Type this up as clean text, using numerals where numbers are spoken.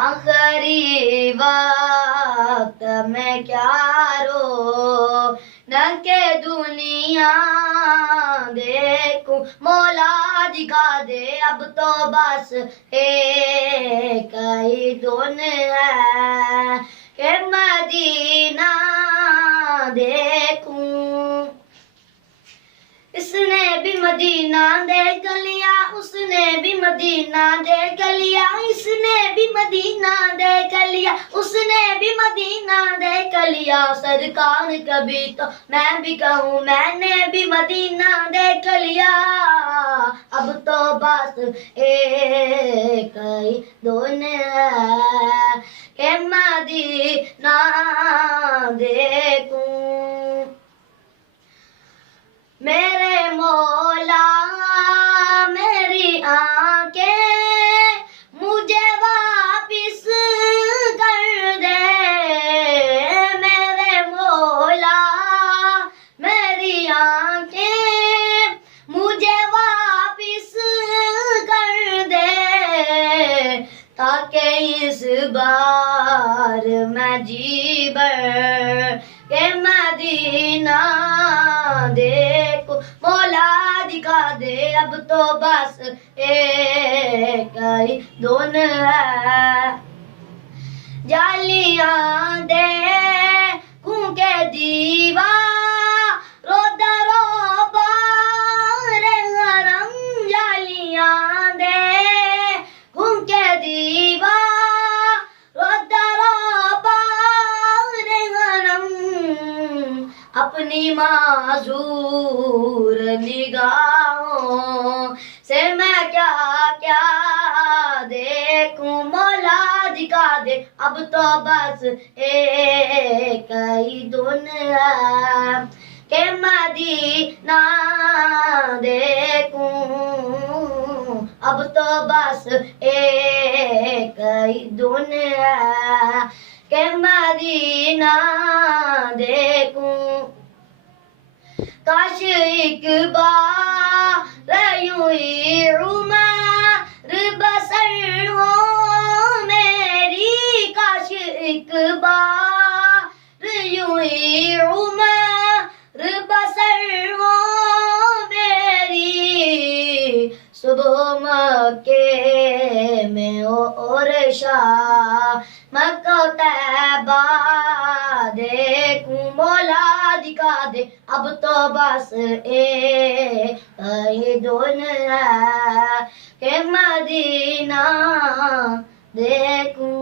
आखिरी वक्त में क्या रो न के दुनिया देखूं, मौला दिखा दे अब तो बस एक ही धुन है कि मदीना देखूं। इसने भी मदीना देख लिया, उसने भी मदीना देख लिया, इसने भी मदीना देख लिया, उसने भी मदीना देख लिया। सरकार कभी तो मैं भी कहूँ मैंने भी मदीना देख लिया। अब तो बस एक ही धुन है कि मदीना देखूं। मेरे मौला मेरी आंखें मुझे वापिस कर दे, मेरे मौला मेरी आंखें मुझे वापिस कर दे, ताकि इस बार मैं जी भर के मदीना देखो। मौला दिखा दे अब तो बस एक ही धुन है। जालियां देखूं के दीवारों दरों पर हरम, जालियां देखूं के दीवारों दरों पर हरम, अपनी माजूर निगाहों से मैं क्या क्या देखूं। मौला दिखा दे अब तो बस एक ही धुन है कि मदीना देखूं। अब तो बस एक ही धुन है कि मदीना देखूं। काश एक बार यूं ही उम्र बसर हो मेरी, काश एक बार यूं ही उम्र बसर हो मेरी। सुबह मक्के में और शाम को तैबा देखूं। मौला दिखा दे अब तो बस एक ही धुन है कि मदीना देखूं।